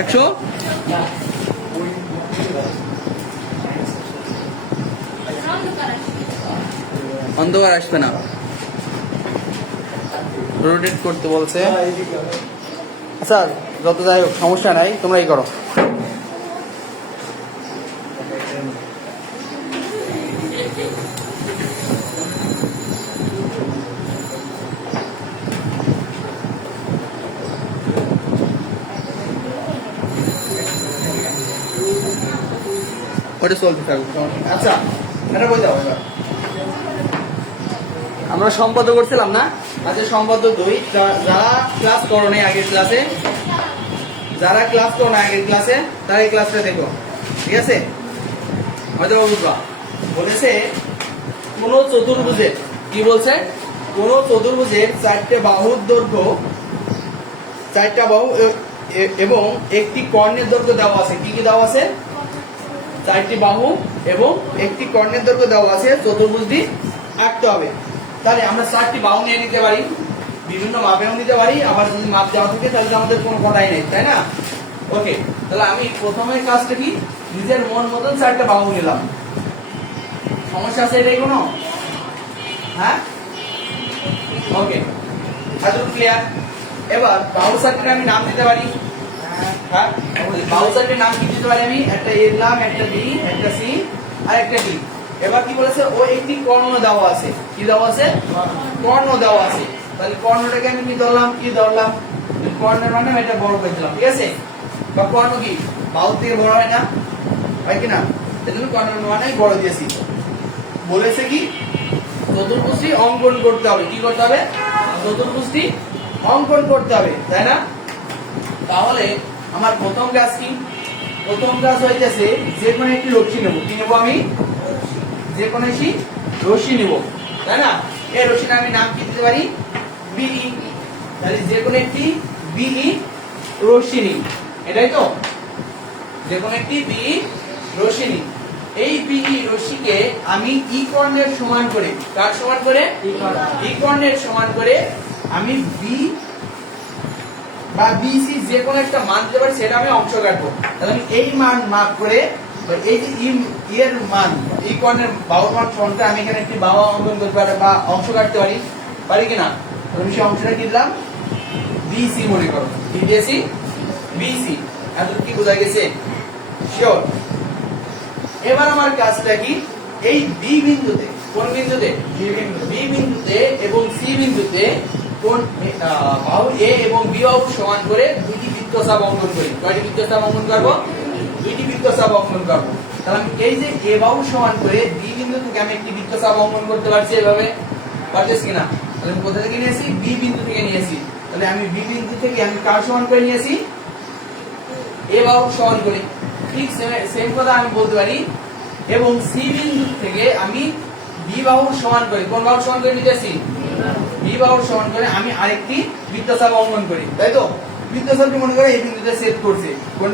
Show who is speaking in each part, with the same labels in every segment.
Speaker 1: একশো? অন্ধকার আসবে না। রোটেট করতে বলছে। আচ্ছা যত যাই হোক, সমস্যা নাই, তোমরাই করো। ওটা চলতে নেই। আচ্ছা এটা বই দাও আমরা সম্পাদ্য করছিলাম না? আজকে সম্পাদ্য দুই। যারা ক্লাস করো নাই আগের ক্লাসে যারা ক্লাস করো না আগের ক্লাসে তারা এই ক্লাসটা দেখো। ঠিক আছে? হয়তো বুঝবা বলেছে, কোন চতুর্ভুজের কি বলছে? কোন চতুর্ভুজের চারটে বাহুর দৈর্ঘ্য, চারটা বাহু এবং একটি কর্ণের দৈর্ঘ্য দেওয়া আছে। কি কি দেওয়া আছে? চারটি বাহু এবং একটি কর্ণের দৈর্ঘ্য দেওয়া আছে, চতুর্ভুজটি আঁকতে হবে। তাহলে আমরা চারটি বাহু নিয়ে নিতে পারি, বিভিন্ন মাপেও নিতে পারি, আবার যদি মাপ দেওয়া থাকে, তাহলে আমাদের কোনো কথাই নেই, তাই না? ওকে তাহলে আমি প্রথমে কাজটা কি? নিজের মন মতন চারটা বাহু নিলাম। সমস্যা আছে এটাই কোনো? হ্যাঁ? ওকে এতটুকু ক্লিয়ার এবার বাহু চারটির আমি নাম দিতে পারি। হ্যাঁ? নাম কি দিতে পারি আমি একটা একটা বি একটা সি, আর একটা ডি। এবার কি বলেছে? ও একটি কর্ণ দেওয়া আছে। কি দেওয়া আছে? কর্ণ দেওয়া আছে। তাহলে কর্ণটাকে আমি কি ধরলাম? কি ধরলাম? কর্ণের মানে এটা বড় করে দিলাম, ঠিক আছে? বা কর্ণ কি? থেকে বড় হয় না? হয় কি না? সেজন্য কর্ণের মানে বড় দিয়েছি। বলেছে কি? চতুর্ভুজটি অঙ্কন করতে হবে। কি করতে হবে? চতুর্ভুজটি অঙ্কন করতে হবে, তাই না? তাহলে আমার প্রথম কাজ কি? প্রথম কাজ হইতেছে যে কোনো একটি রশ্মি নেব। কি নেব আমি? যে কোনো একটি রশ্মি নেব। তাই না? এই রশ্মির আমি নাম কি দিতে পারি? বিই। তাহলে যে কোনো একটি বিই রশ্মি এটাই তো? যে কোনো একটি বিই রশ্মি এই বিই রশ্মিকে আমি ই কর্ণের সমান করে, কার সমান করে? ই কর্ণের সমান করে আমি বি বা বিসি যে কোনো একটা মান দিতে পারি, সেটা আমি অংশ কাটবো তাহলে আমি এই মান মাপ করে এই যে ই- এর মান এই কর্ণের বাহুর মান আমি এখানে একটি বাহু অঙ্কন করতে বা অংশ কাটতে পারি। পারি কিনা আমি সেই অংশটা কি দিলাম? বিসি মনে করো। বিসি এত কি বোঝা গেছে? শিওর এবার আমার কাজটা কি? এই বি বিন্দুতে, কোন বিন্দুতে? বি বিন্দুতে এবং সি বিন্দুতে কোন বাহু এ এবং বি বাহু সমান করে দুইটি বৃত্তচাপ অঙ্কন করি। কয়টি বৃত্তচাপ অঙ্কন করব? দুইটি বৃত্তচাপ অঙ্কন করব। তাহলে আমি এই যে এ বাহু সমান করে বি বিন্দু থেকে আমি একটি বৃত্তচাপ অঙ্কন করতে পারছি এভাবে। পারছিস কিনা? তাহলে আমি কোথা থেকে নিয়েছি? বি বিন্দু থেকে নিয়েছি। তাহলে আমি বি বিন্দু থেকে আমি কার সমান করে নিয়েছি? এ বাহু সমান করে। ঠিক সেম কথা আমি বলতে পারি। এবং সি বিন্দু থেকে আমি বি বাহুর সমান করে, কোন বাহুর সমান করে নিতেছি? বি বাহুর সমান করে আমি আরেকটি বৃত্তচাপ অঙ্কন করি। তাই তো? বৃত্তচাপটি মনে করে এই বিন্দুতে সেট করছে। কোন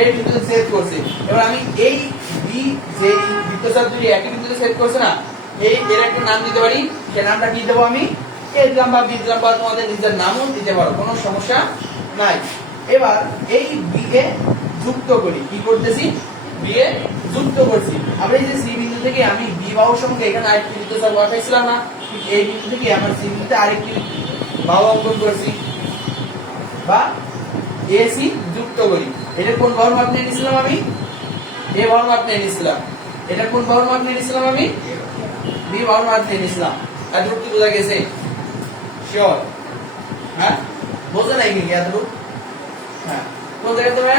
Speaker 1: এই বিন্দুতে করছে। এবার আমি এই বি যে বৃত্তচাপ দুটি একই বিন্দুতে করছে না এই এর একটা নাম দিতে পারি। সে নামটা কি দেবো আমি? এ দিলাম বা বি দিলাম বা তোমাদের নিজের নামও দিতে পারো কোনো সমস্যা নাই। এবার এই বি এ যুক্ত করি। কি করতেছি? বি এ যুক্ত করছি। আবার এই যে সি বিন্দু থেকে আমি বি বাহুর সঙ্গে এখানে আরেকটি বৃত্তচাপ বসাইছিলাম না। এই বিন্দু থেকে আমার সি আরেকটি বাহু অঙ্কন করছি। বা এসি যুক্ত করি। এটা কোন বাহুর মাপ নিয়ে নিয়েছিলাম আমি? এ বাহুর মাপ নিয়ে নিয়েছিলাম এটা কোন বাহুর মাপ নিয়ে নিয়েছিলাম আমি? বি বাহুর মাপ নিয়ে নিয়েছিলাম এতটুকু কি বোঝা গেছে? শিওর হ্যাঁ? বোঝা নাই কি এতটুকু? হ্যাঁ। কোন জায়গায় তোমরা?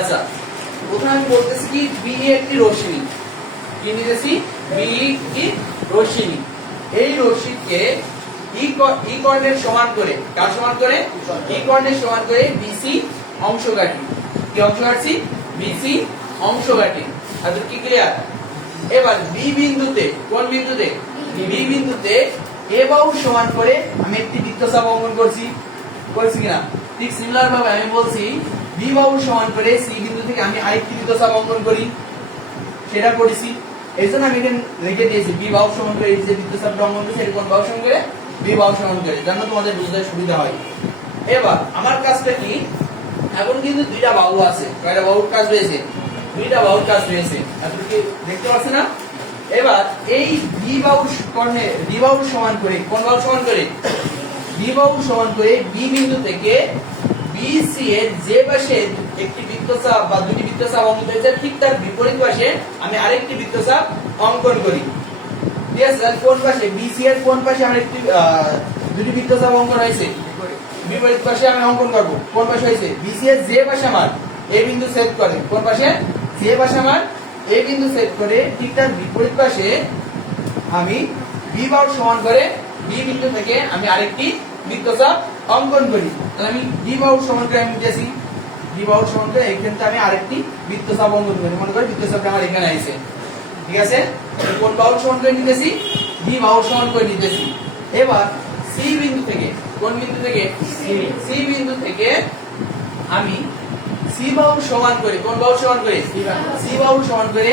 Speaker 1: আচ্ছা। প্রথমে বলতেছি কি বি একটি রশ্মি। কি নিতেছি? বি কি রশ্মি। এই রশ্মিকে ই কর্ণের সমান করে, কার সমান করে? ই কর্ণের সমান করে বিসি অংশ কাটি কি অংশ কাটছি বিসি অংশ কাটি আর কি ক্লিয়ার এবার বি বিন্দুতে, কোন বিন্দুতে? বি বিন্দুতে এ বাহু সমান করে আমি একটি বৃত্তচাপ অঙ্কন করছি। করেছি কিনা? ঠিক সিমিলার ভাবে আমি বলছি বি বাহু সমান করে সি বিন্দু থেকে আমি আরেকটি বৃত্তচাপ অঙ্কন করি। সেটা করেছি। এই জন্য আমি এখানে লিখে দিয়েছি বি বাহু সমান করে এই যে বৃত্তচাপটা অঙ্কন করেছি এটা কোন বাহু সমান করে বি বাহু সমান করে, যেন তোমাদের বুঝতে সুবিধা হয়। এবার, আমার কাজটা কি? এখন কিন্তু দুইটা বাহু আছে, কয়টা বাহুর কাজ রয়েছে? দুইটা বাহুর কাজ রয়েছে এখন কি দেখতে পাচ্ছ না? এবার, এই বি বাহু কর্ণে বি বাহু সমান করে, কোন বাহু সমান করে? বি বাহু সমান করে বি বিন্দু থেকে বিসি এর যে পাশে একটি বৃত্তচাপ বা দুটি হয়েছে ঠিক তার বিপরীত পাশে আমি আরেকটি অঙ্কন করি। বিসি কোন পাশে? আমার একটি বিপরীত পাশে আমি অঙ্কন করব। কোন পাশে হয়েছে? বিসি এর যে আমার বিন্দু সেট করে। কোন পাশে? যে আমার, এ বিন্দু সেট করে ঠিক তার বিপরীত পাশে আমি বি বাহুর সমান করে বি বিন্দু থেকে আমি আরেকটি বৃত্তচাপ অঙ্কন করি। তাহলে আমি বি বাহুর সমান করে আমি বুঝেছি বি বাহুর সমান করে এখানে আমি আরেকটি বৃত্তচাপ অঙ্কন করি। মনে করি বৃত্তচাপটা আমার এখানে আছে ঠিক আছে? কোন বাহুর সমান করে নিতেছি? বি বাহুর সমান করে নিতেছি। এবার সি বিন্দু থেকে, কোন বিন্দু থেকে? সি বিন্দু থেকে আমি সি বাহুর সমান করে, কোন বাহুর সমান করে? সি বাহুর সমান করে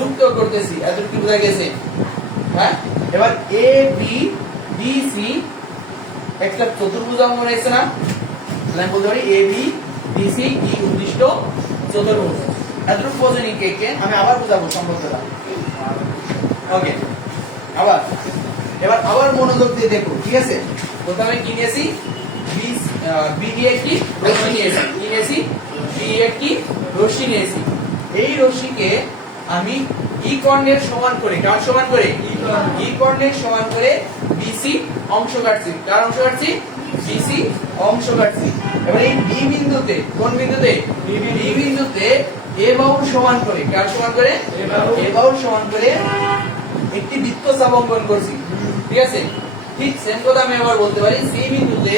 Speaker 1: যুক্ত করতেছি, এতটুকু বোঝা গেছে। হ্যাঁ? এবার এ বি ডি সি একটা চতুর্ভুজ অঙ্কন হয়েছে না? তাহলে আমি বলতে পারি A B D C E উদ্দিষ্ট চতুর্ভুজ। এতটুকু বোঝেনি কে কে? আমি আবার বোঝাবো সম্পর্কটা। ওকে আবার। এবার আবার মনোযোগ দিয়ে দেখো, ঠিক আছে? প্রথমে কি নিয়েছি? বি বি দিয়ে একটি রশ্মি নিয়েছি। কি নিয়েছি? বি একটি রশ্মি নিয়েছি। এই রশ্মিকে আমি ই কর্ণের সমান করে কার সমান করে? ই কর্ণের সমান করে বিসি অংশ কাটছি কার অংশ কাটছি বিসি অংশ কাটছি এবার এই বি বিন্দুতে কোন বিন্দুতে? বি বিন্দুতে। এ বাহুর সমান করে কার সমান করে? এ বাহুর সমান করে একটি বৃত্তচাপ অঙ্কন করছি। ঠিক আছে? ঠিক সেম কথা আমি আবার বলতে পারি সি বিন্দুতে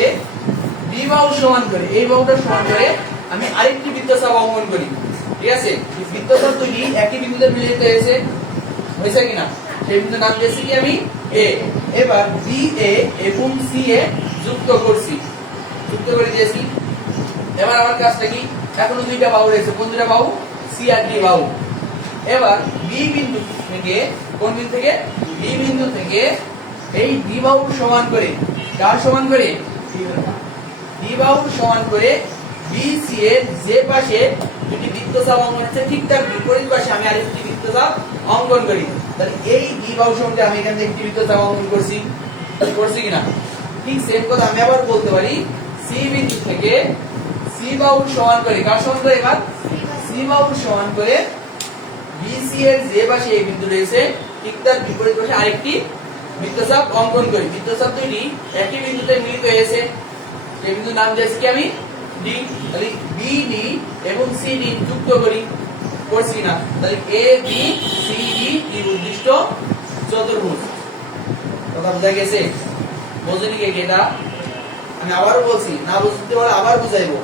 Speaker 1: বি বাহু সমান করে এই বাহুটা সমান করে আমি আরেকটি বৃত্তচাপ অঙ্কন করি। ঠিক আছে? কি আমি? এবার বি এ এবং সি এ যুক্ত করছি। যুক্ত করে দিয়েছি। এবার আমার কাজটা কি? এখনও দুইটা বাহু রয়েছে। কোন দুইটা বাহু? সি আর ডি বাহু। এবার বি বিন্দু থেকে কোন বিন্দু থেকে? বি বিন্দু থেকে এই ডি বাহুর সমান করে কার সমান করে? ডি বাহুর সমান করে বি সি এর যে পাশে দুটি বৃত্তচাপ অঙ্কন আছে ঠিক বিপরীত পাশে আমি আরেকটি বৃত্তচাপ অঙ্কন করি। তাহলে এই ডি বাহু আমি এখান একটি বৃত্তচাপ অঙ্কন করছি। করছি কিনা? ঠিক সেম কথা আমি আবার বলতে পারি। সি বিন্দু থেকে সি বাহুর সমান করে কার সমান করে এবার? সি বাহুর সমান করে বিসি এর যে পাশে এই বিন্দু রয়েছে ঠিক তার বিপরীত পাশে আরেকটি বৃত্তচাপ অঙ্কন করি। বৃত্তচাপ দুইটি একই বিন্দুতে মিলিত হয়েছে। সেই বিন্দুর নাম দিয়েছি কি আমি? ডি তাহলে বিডি এবং সিডি যুক্ত করি। করছি না। তাহলে এ বি সি ডি চতুর্ভুজ। কথা গেছে? বোঝেনি কে এটা? আমি বলছি, না বুঝতে পারলে আবার বুঝাইবো।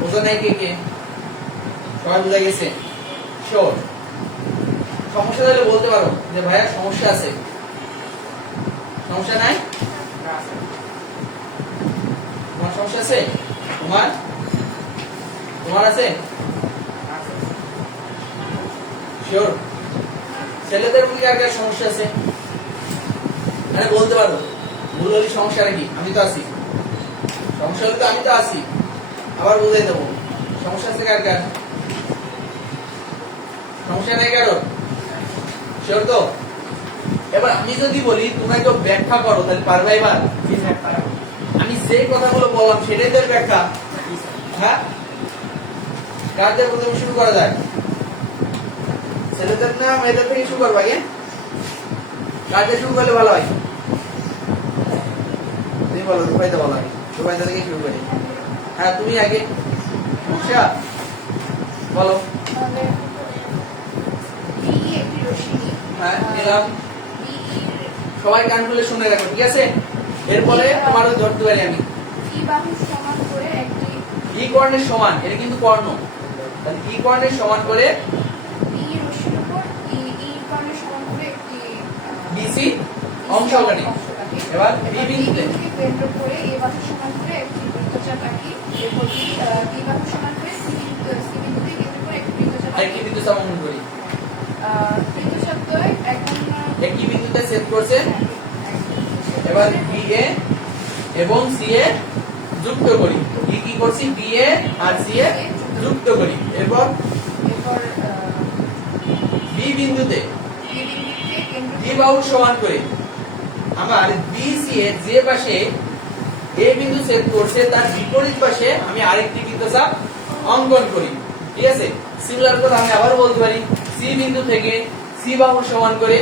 Speaker 1: বোঝা নাই কে কে? সবাই বোঝা গেছে? শিওর সমস্যা তাহলে বলতে পারো যে ভাইয়া সমস্যা আছে। সমস্যা নাই? সমস্যা আছে? তোমার? তোমার আছে? শিওর ছেলেদের মধ্যে কার কার সমস্যা আছে? আরে বলতে পারো। ভুল হলে সমস্যাটা কি আমি তো আছি। সমস্যা হলে তো আমি তো আছি। আবার বুঝাই দেবো। সমস্যা আছে কার কার? সমস্যা নেই কারও শিওর তো? এবার আমি যদি বলি, তোমরা কেউ ব্যাখ্যা করো, তাহলে পারবে এবার? যে কথাগুলো বললাম সেটাই তো ব্যাখ্যা হ্যাঁ? কাজের প্রথমে শুরু করা যায়? ছেলেদের না মেয়েদের থেকে শুরু করব আগে? শুরু করলে ভালো হয়? তুমি বলো রুপাইতে বলো আগে। রুপাইতে থেকে শুরু করি। হ্যাঁ তুমি আগে। বলো। হ্যাঁ নিলাম সবাই কান খুলে শুনে রাখো ঠিক আছে? এরপরে তোমারও ধরতে পারি আমি।
Speaker 2: ই
Speaker 1: কর্ণের সমান এটা কিন্তু কর্ণ। তাহলে ই কর্ণের সমান করে
Speaker 2: ই কর্ণের সমান করে
Speaker 1: বিসি অংশ কাটি এবার বি বিন্দুতে।
Speaker 2: কেন্দ্র করে এ বাহু সমান করে একটি বৃত্তচাপ আঁকি। এরপর বি বাহু সমান করে সি বিন্দু সি বিন্দুকে কেন্দ্র করে একটি বৃত্তচাপ আঁকি।
Speaker 1: বিন্দু স্থাপন করি
Speaker 2: আহ, বৃত্তচাপ দ্বয় এখন আহ,
Speaker 1: একই বিন্দুতে সেট করছে
Speaker 2: হ্যাঁ, এক-
Speaker 1: এবার বি এ এবং সি এ যুক্ত করি। কি কি করছি? বি এ আর সি এ যুক্ত করি। এরপর
Speaker 2: এরপর
Speaker 1: বি বিন্দুতে
Speaker 2: করে
Speaker 1: বাহু সমান করে। আমার বি সি এর যে পাশে এ বিন্দু সেট করছে তার বিপরীত পাশে আমি আরেকটি বৃত্তচাপ অঙ্কন করি। ঠিক আছে? সিমিলার করে আমি আবার বলতে পারি। সি বিন্দু থেকে সি বাহু সমান করে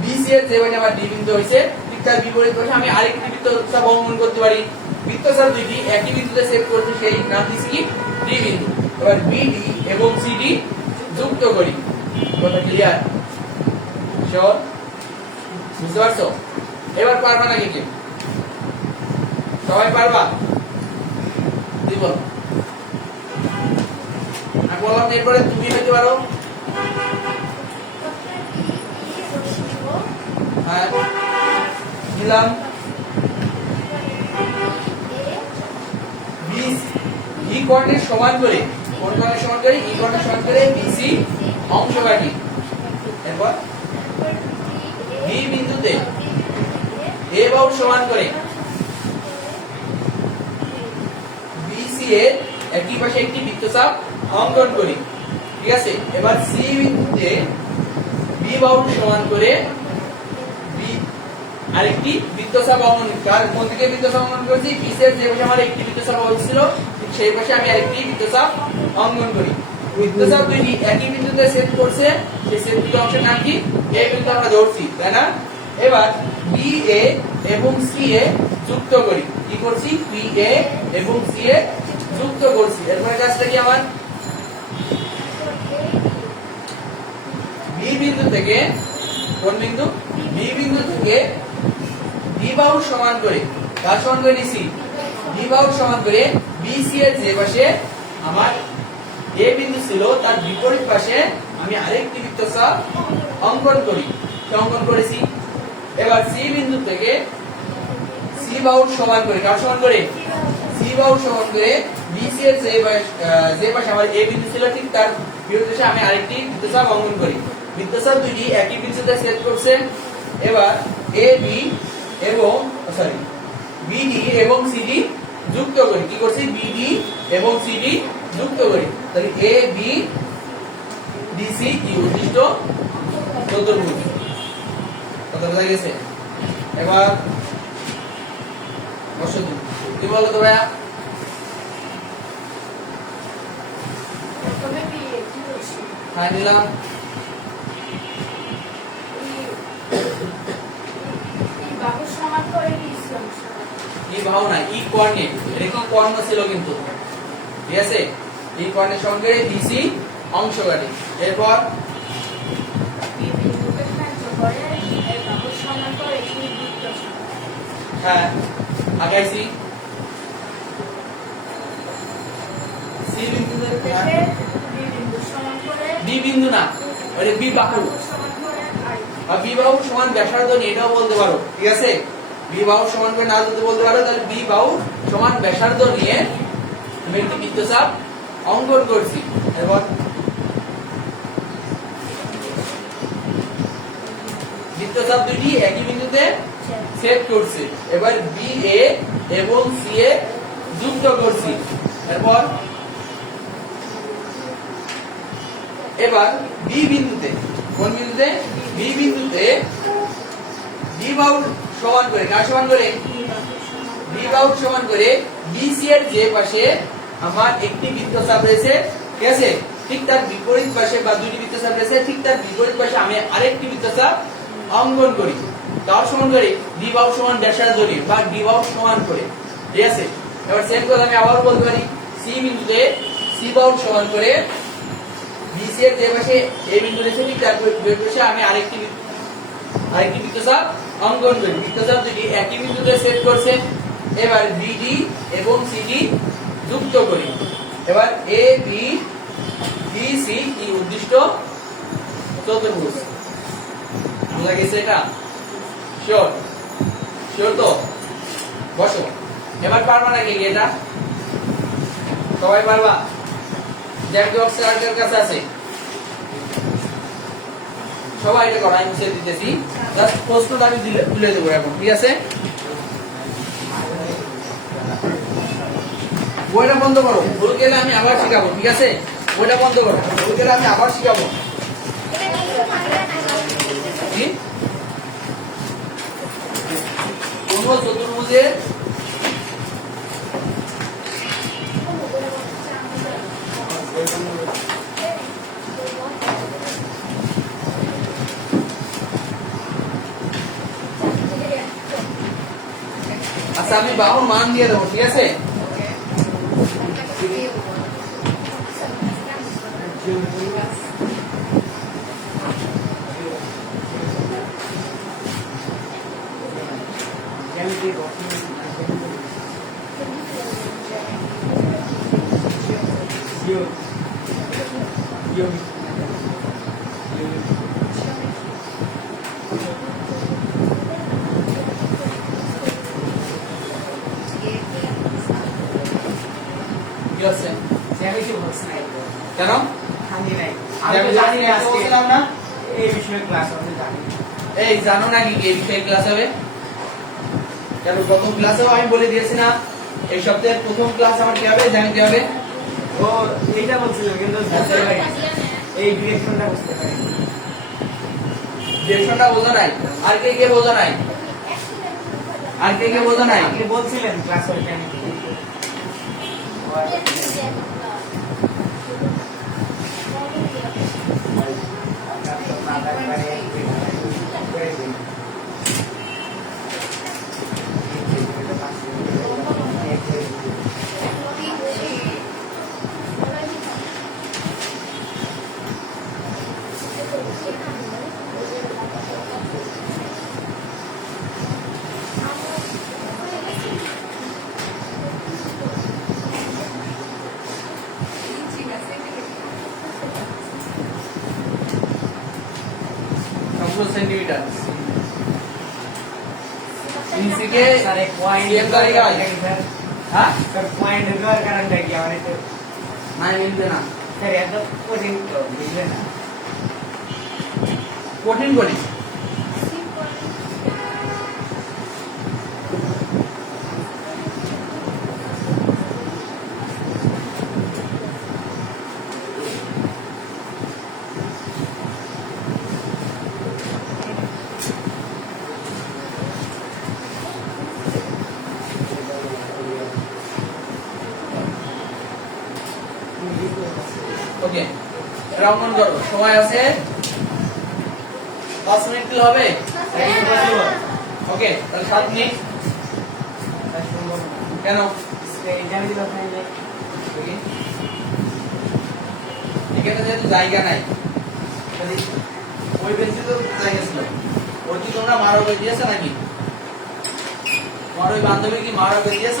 Speaker 1: বি সি এর যে পাশে আমার ডি বিন্দু হয়েছে তার বিপরীত পাশে আমি আরেকটি বৃত্তচাপ অঙ্কন করতে পারি বৃত্তচাপ দুইটি একই বিন্দুতে সেট করছে সেই নাম দিচ্ছি কি ডি বিন্দু এবার বিডি এবং সিডি যুক্ত করি কথা ক্লিয়ার শিওর বুঝতে পারছ এবার পারবা নাকি কেউ সবাই পারবা তুই বল আমি বললাম এরপরে তুমি হইতে পারো হ্যাঁ দিলাম। ই কর্ণের সমান করে, কোন কর্ণের সমান করে, ই কর্ণের সমান করে বিসি অংশ এরপর বি বিন্দুতে এ বাহু সমান করে বিসি এর একই পাশে একটি বৃত্তচাপ অঙ্কন করি। ঠিক আছে? এবার সি বিন্দুতে বি বাহু সমান করে আরেকটি বৃত্তচাপ কার কোন দিকে বৃত্তচাপ অঙ্কন করেছি বিসের যে পাশে আমার একটি বৃত্তচাপ হয়েছিল সেই পাশে আমি আরেকটি বৃত্তচাপ অঙ্কন করি। বৃত্তচাপ দুইটি একই বিন্দুতে সেট করছে, সেই সেট দুটো অংশের নাম কি? এ বিন্দু আমরা ধরছি, তাই না? এবার বি এ এবং সি এ যুক্ত করি। কি করছি? বি এ এবং সি এ যুক্ত করছি। এরপরে কাজটা কি আমার? বি বিন্দু থেকে কোন বিন্দু? বি বিন্দু থেকে ডি বাহু সমান করে, কার সমান করে নিছি? ডি বাহু সমান করে বিসি এর যে পাশে আমার এ বিন্দু ছিল, তার বিপরীত পাশে আমি আরেকটি বৃত্তচাপ অঙ্কন করি। অঙ্কন করেছি? এবার সি বিন্দু থেকে সি বাহু সমান করে, কার সমান করে? সি বাহু সমান করে বিসি এর যে পাশ- যে পাশে আমার এ বিন্দু ছিল, ঠিক তার পাশে আমি আরেকটি বৃত্তচাপ অঙ্কন করি। বৃত্তচাপ দুটি একই বিন্দুতে সেট করছে। এবার এ বি এবং সরি বিডি এবং সিডি যুক্ত করি। কি করছি? বিডি এবং সিডি যুক্ত করি। তাহলে এ বি ডিসি ইউ উদ্দিষ্ট চতুর্ভুজ। কথা বোঝা গেছে? এবার বসো তুমি। কি বলো তো ভাইয়া। হ্যাঁ নিলাম
Speaker 2: এই বাহু সমান করে বিসি অংশ
Speaker 1: ই ভাও না ই কর্ণে এটা কি কর্ণ ছিল কিন্তু। ঠিক আছে? ই কর্ণের সঙ্গে ডিসি অংশ কাটি এরপর হ্যাঁ আগাইছি সি বিন্দু
Speaker 2: বি বিন্দু সমান করে
Speaker 1: বি বিন্দু না ওটা বি বাহু
Speaker 2: বাহু। সমান করে আই।
Speaker 1: আর বি বাহু সমান ব্যাসার্ধ নিয়ে এটাও বলতে পারো। ঠিক আছে? বি বাহু সমান করে না যদি বলতে পারো, তাহলে বি বাহু সমান ব্যাসার্ধ নিয়ে আমি একটি বৃত্তচাপ অঙ্কন করছি। এরপর বৃত্তচাপ দুটি একই বিন্দুতে সেট করছি। এবার বি এ এবং সি এ যুক্ত করছি। এরপর এবার বি বিন্দুতে, কোন বিন্দুতে? বি বিন্দুতে বি বাহু সমান করে, কার সমান করে? বি বাহু সমান করে বিসি এর যে পাশে আমার একটি বৃত্তচাপ রয়েছে, ঠিক আছে? ঠিক তার বিপরীত পাশে বা দুটি বৃত্তচাপ রয়েছে, ঠিক তার বিপরীত পাশে আমি আরেকটি বৃত্তচাপ অঙ্কন করি। তার সমান করে? ডি বাহু সমান ব্যাসার্ধ নিয়ে বা ডি বাহু সমান করে, ঠিক আছে? এবার সেম কথা আমি আবার বলতে পারি। সি বিন্দুতে সি বাহু সমান করে বিসি এর যে পাশে এই বিন্দু রয়েছে, ঠিক তার বিপরীত পাশে আমি আরেকটি আরেকটি বৃত্তচাপ অঙ্কন করি বৃত্তচাপ দুটি একই বিন্দুতে সেট করছে এবার বিডি এবং সিডি যুক্ত করি। এবার এ বি বি সি কি উদ্দিষ্ট চতুর্ভুজ। বুঝা গেছে এটা? শিওর শিওর তো? বসো। এবার পারবা নাকি এটা? সবাই পারবা? জ্যাক বক্স কার কাছে আছে? সবাই এটা করো আমি মুছে দিতেছি। জাস্ট প্রশ্নটা আমি তুলে দেবো এখন, ঠিক আছে? বইটা বন্ধ করো ভুল গেলে আমি আবার শিখাবো, ঠিক আছে? বইটা বন্ধ করো ভুল গেলে আমি আবার শিখাবো। কোন চতুর্ভুজের আচ্ছা আমি বাহুর মান দিয়ে দেবো ঠিক আছে কি আছে কেন? এই জানো না। এই বিষয়ে ক্লাস হবে? কেন প্রথম ক্লাসেও আমি বলে দিয়েছি না এই সপ্তাহের প্রথম ক্লাস আমার কি হবে জানতে হবে?
Speaker 3: এই ডিরেকশনটা বুঝতে পারি
Speaker 1: ডিরেকশনটা বোঝা নাই। আর কে কে বোঝা নাই? আর কে কে বোঝা নাই?
Speaker 3: আপনি বলছিলেন ক্লাস 边这
Speaker 1: 边 সেন্টিমিটার ইঞ্চিকে
Speaker 3: স্যার এক পয়েন্ট
Speaker 1: সিএম তারিখ হয় হ্যাঁ
Speaker 3: স্যার পয়েন্ট হওয়ার কারণটা কি আমার একটু
Speaker 1: নাই মিলবে না
Speaker 3: স্যার এত কঠিন তো বুঝলে না
Speaker 1: কঠিন করি ওকে রাউন্ড করো। সময় আছে? পাঁচ মিনিট দিলে হবে? ওকে, তাহলে সাত মিনিট। কেন?
Speaker 3: এখানে।
Speaker 1: যেহেতু জায়গা নাই, ওই বেঞ্চে তো জায়গা ছিল। ওই কি তোমরা মারো করে দিয়েছ নাকি? তোমার ওই বান্ধবী কি মারো করে দিয়েছ?